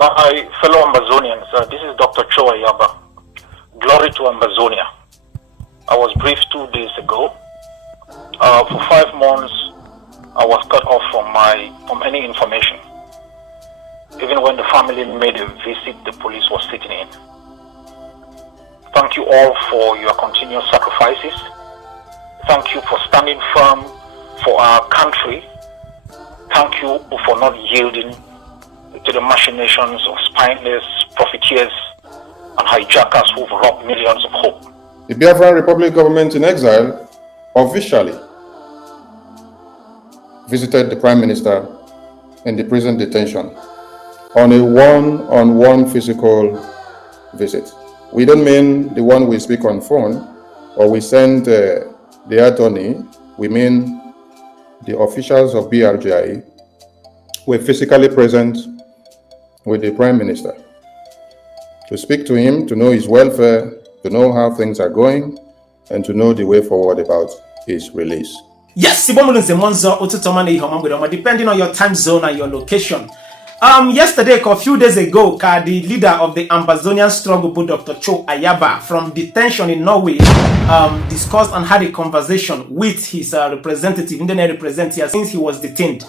My fellow Ambazonians, this is Dr. AYABA. Glory to Ambazonia. I was briefed 2 days ago. For 5 months, I was cut off from any information. Even when the family made a visit, the police was sitting in. Thank you all for your continuous sacrifices. Thank you for standing firm for our country. Thank you for not yielding to the machinations of spineless profiteers and hijackers who've robbed millions of hope. The Biafran Republic government in exile officially visited the Prime Minister in the prison detention on a one-on-one physical visit. We don't mean the one we speak on phone or we send the attorney. We mean the officials of BRGIE were physically present with the Prime Minister to speak to him, to know his welfare, to know how things are going, and to know the way forward about his release. Yes, depending on your time zone and your location. Yesterday, a few days ago, the leader of the Ambazonian struggle, Dr. AYABA, from detention in Norway, discussed and had a conversation with his representative, Indian representative, since he was detained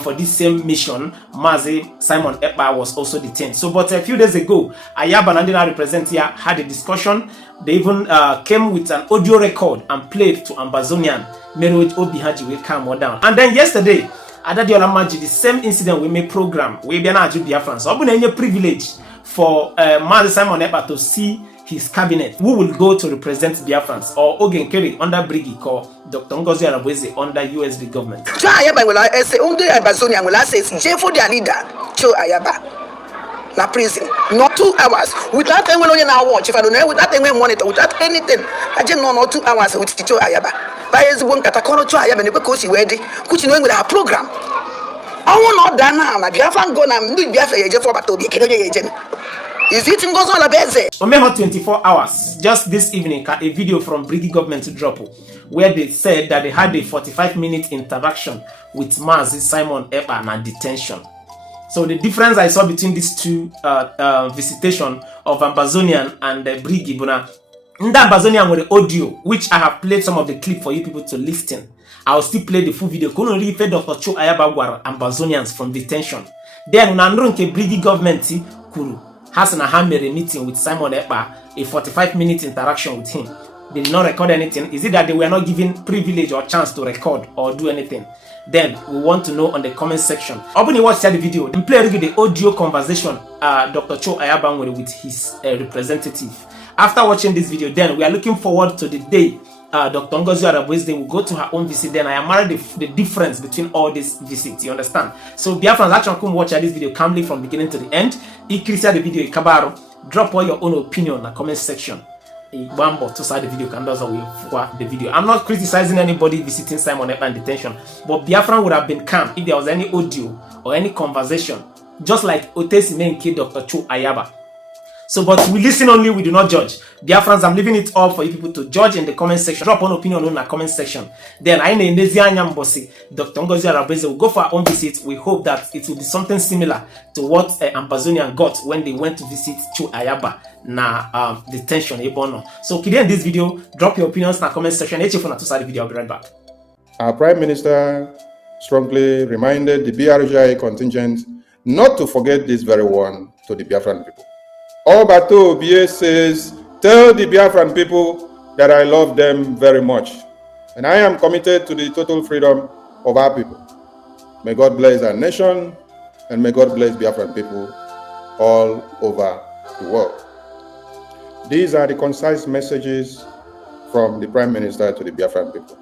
for this same mission. Mazi Simon EKPA was also detained. So, but a few days ago, AYABA and Indian representative had a discussion. They even came with an audio record and played to Ambazonian. Meroj Obihaji will calm more down. And then yesterday, Adadiola Maji, the same incident we made program, we be na Biafran. So, open any privilege for Mazi Simon EKPA to see his cabinet, who will go to represent Biafrans, or Ogen Kerry under BRGIE, or Dr. Ngozi Arabweze under USD government. Cho AYABA will say, Ambazonian will say, for their leader, Cho AYABA. Na prison, not 2 hours without anyone on our watch. If I don't know, without any monitor, without anything, I just know 2 hours with Cho AYABA. By his one Katakoro Cho AYABA, because he ready, which you know with our program. I want not done now. My Biafran go now, do Biafra agent for Batobi, agent. Is it in goes on a base? On 24 hours, just this evening, a video from BRGIE government to drop, where they said that they had a 45-minute interaction with Mazi Simon EKPA and detention. So the difference I saw between these two visitation of Ambazonian and BRGIE, in the Ambazonian with the audio, which I have played some of the clip for you people to listen. I will still play the full video. Kono really fed Dr. Cho AYABA were Ambazonians from detention. Then when BRGIE government kuru has a hammer meeting with Simon EKPA, a 45-minute interaction with him. They did not record anything. Is it that they were not given privilege or chance to record or do anything? Then we want to know on the comment section. Open you watch the video, then play the audio conversation Dr. Cho AYABA with his representative. After watching this video, then we are looking forward to the day Dr. Ngozi Arabweze will go to her own visit. Then I am married the difference between all these visits. You understand? So Biafrans actually come watch this video calmly from beginning to the end. If you the video, Kabaro, drop all your own opinion in the comment section. To start the video, can the video. I'm not criticizing anybody visiting Simon EKPA in detention, but Biafran would have been calm if there was any audio or any conversation, just like Otesi Menke Dr. Cho AYABA. So, but we listen only, we do not judge. Biafrans, I'm leaving it all for you people to judge in the comment section. Drop one opinion in the comment section. Then I know Dr. Ngozi Arabweze will go for our own visit. We hope that it will be something similar to what Ambazonian got when they went to visit Cho AYABA na detention. So, in this video, drop your opinions in the comment section. I'll be right back. Our Prime Minister strongly reminded the BRGIE contingent not to forget this very one to the Biafran people. Obato Obie says, tell the Biafran people that I love them very much, and I am committed to the total freedom of our people. May God bless our nation, and may God bless Biafran people all over the world. These are the concise messages from the Prime Minister to the Biafran people.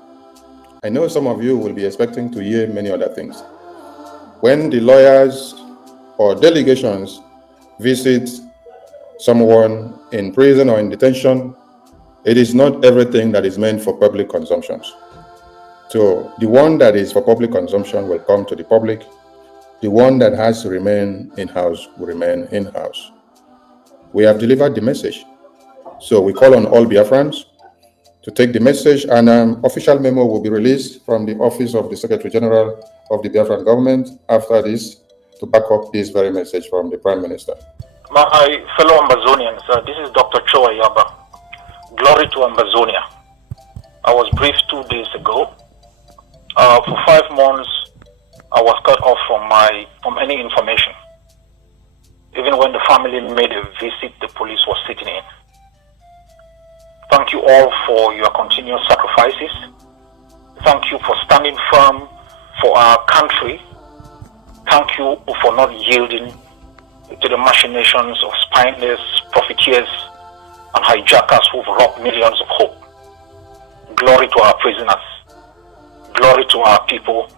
I know some of you will be expecting to hear many other things. When the lawyers or delegations visit someone in prison or in detention, it is not everything that is meant for public consumption. So the one that is for public consumption will come to the public. The one that has to remain in-house will remain in-house. We have delivered the message. So we call on all Biafrans to take the message, and an official memo will be released from the Office of the Secretary General of the Biafran government after this to back up this very message from the Prime Minister. My fellow Ambazonians, this is Dr. AYABA. Glory to Ambazonia. I was briefed 2 days ago. For 5 months, I was cut off from any information. Even when the family made a visit, the police was sitting in. Thank you all for your continuous sacrifices. Thank you for standing firm for our country. Thank you for not yielding to the machinations of spineless profiteers and hijackers who've robbed millions of hope. Glory to our prisoners. Glory to our people.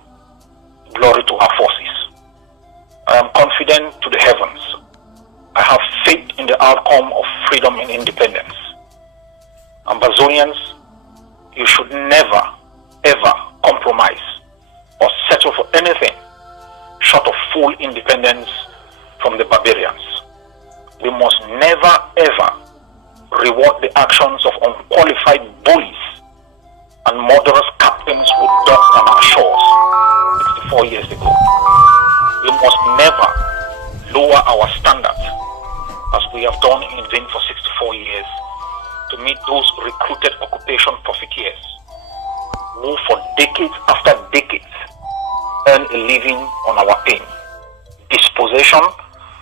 Glory to our forces. I am confident to the heavens. I have faith in the outcome of freedom and independence. Ambazonians, you should never, ever compromise or settle for anything short of full independence from the barbarians. We must never, ever reward the actions of unqualified bullies and murderous captains who docked on our shores 64 years ago. We must never lower our standards as we have done in vain for 64 years to meet those recruited occupation profiteers who for decades after decades earn a living on our pain, dispossession,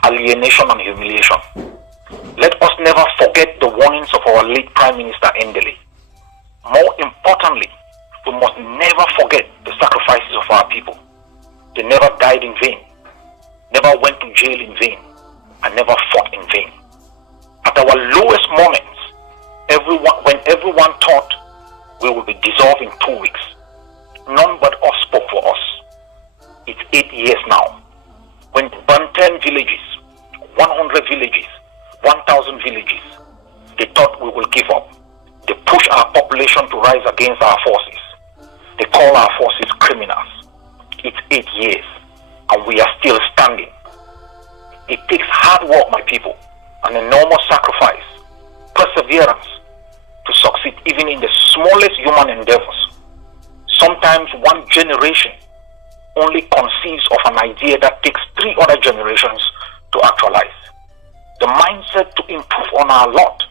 alienation and humiliation. Let us never forget the warnings of our late Prime Minister Endele. More importantly, we must never forget the sacrifices of our people. They never died in vain, never went to jail in vain, and never fought in vain. At our lowest moments, when everyone thought we will be dissolved in 2 weeks, none but us spoke for us. It's 8 years now. When they burned 10 villages, 100 villages, 1,000 villages, they thought we will give up. They push our population to rise against our forces. They call our forces criminals. It's 8 years, and we are still standing. It takes hard work, my people, an enormous sacrifice, perseverance to succeed even in the smallest human endeavors. Sometimes one generation only conceives of an idea that takes 3 other generations to actualize. The mindset to improve on our lot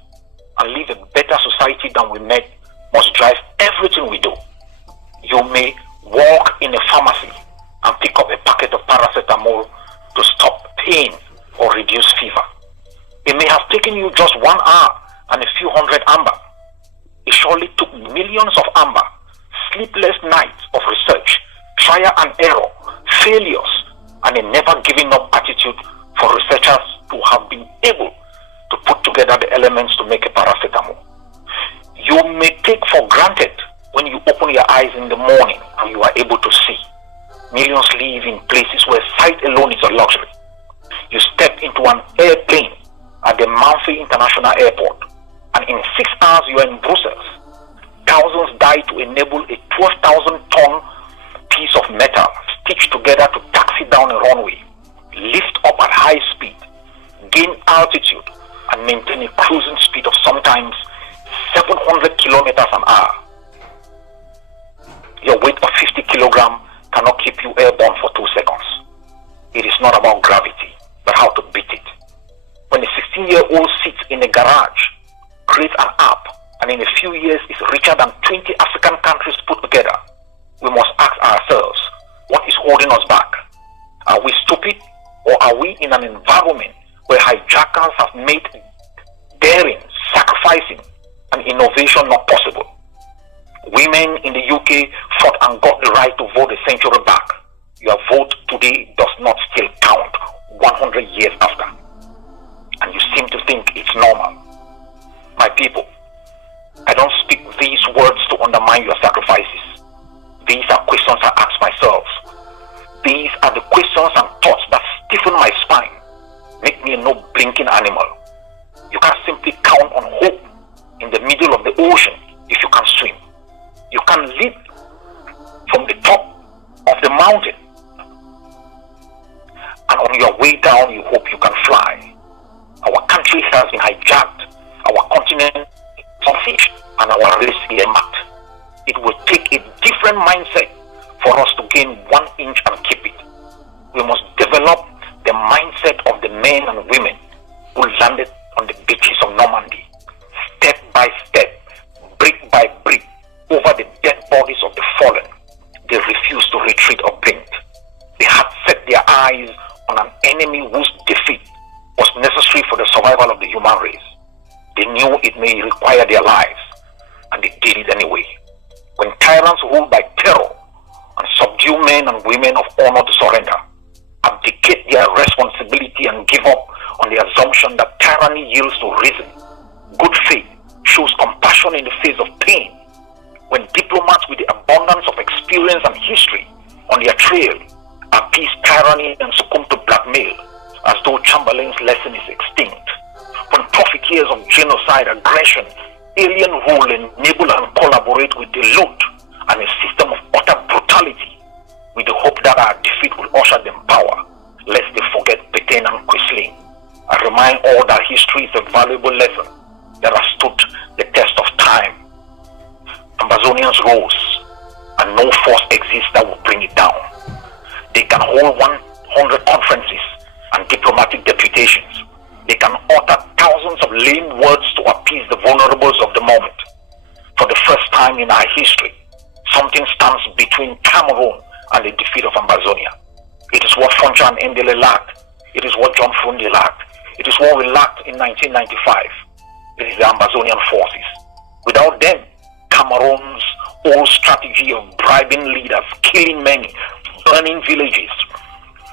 and live a better society than we met must drive everything we do. You may walk in a pharmacy and pick up a packet of paracetamol to stop pain or reduce fever. It may have taken you just 1 hour and a few hundred amber. It surely took millions of amber, sleepless nights of research, trial and error, failures, and a never giving up attitude for researchers to have been able to put together the elements to make a paracetamol. You may take for granted when you open your eyes in the morning and you are able to see. Millions live in places where sight alone is a luxury. You step into an airplane at the Manfi International Airport, and in 6 hours you are in Brussels. Thousands die to enable a 12,000-ton piece of metal stitched together to taxi down a runway, lift up at high speed, gain altitude, and maintain a cruising speed of sometimes 700 kilometers an hour. Your weight of 50 kilograms cannot keep you airborne for 2 seconds. It is not about gravity, but how to beat it. When a 16-year-old sits in a garage, creates an app, and in a few years is richer than 20 African countries put together, we must ask ourselves, what is holding us back? Are we stupid, or are we in an environment where hijackers have made daring, sacrificing, and innovation not possible? Women in the UK fought and got the right to vote a century back. Your vote today does not still count 100 years after. And you seem to think it's normal. My people, I don't speak these words to undermine your sacrifices. These are questions I ask myself. These are the questions and thoughts that stiffen my spine, make me a no-blinking animal. You can't simply count on hope in the middle of the ocean if you can't swim. You can leap from the top of the mountain, and on your way down you hope you can fly. Our country has been hijacked, our continent selfish, and our race earmarked. It will take a different mindset for us to gain 1 inch and keep it. We must develop the mindset of the men and women who landed on the beaches of Normandy, step by step, brick by brick, over the dead bodies of the fallen. They refused to retreat or bend. They had set their eyes on an enemy whose defeat was necessary for the survival of the human race. They knew it may require their lives, and they did it anyway. When tyrants rule by terror and subdue men and women of honor to surrender, abdicate their responsibility and give up on the assumption that tyranny yields to reason, good faith shows compassion in the face of pain. When diplomats with the abundance of experience and history on their trail appease tyranny and succumb to blackmail as though Chamberlain's lesson is extinct. When profiteers of genocide, aggression, alien rule enable and collaborate with the loot and a system of utter brutality with the hope that our defeat will usher them power, lest they forget Petain and Quisling. I remind all that history is a valuable lesson that has stood the test of time. Ambazonians rose, and no force exists that will bring it down. They can hold 100 conferences and diplomatic deputations. They can utter thousands of lame words to appease the vulnerables of the moment. For the first time in our history, something stands between Cameroon and the defeat of Ambazonia. It is what Foncha and Mbele lacked. It is what John Fundi lacked. It is what we lacked in 1995. It is the Ambazonian forces. Without them, Cameroon's old strategy of bribing leaders, killing many, burning villages,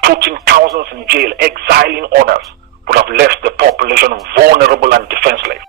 putting thousands in jail, exiling others, would have left the population vulnerable and defenseless.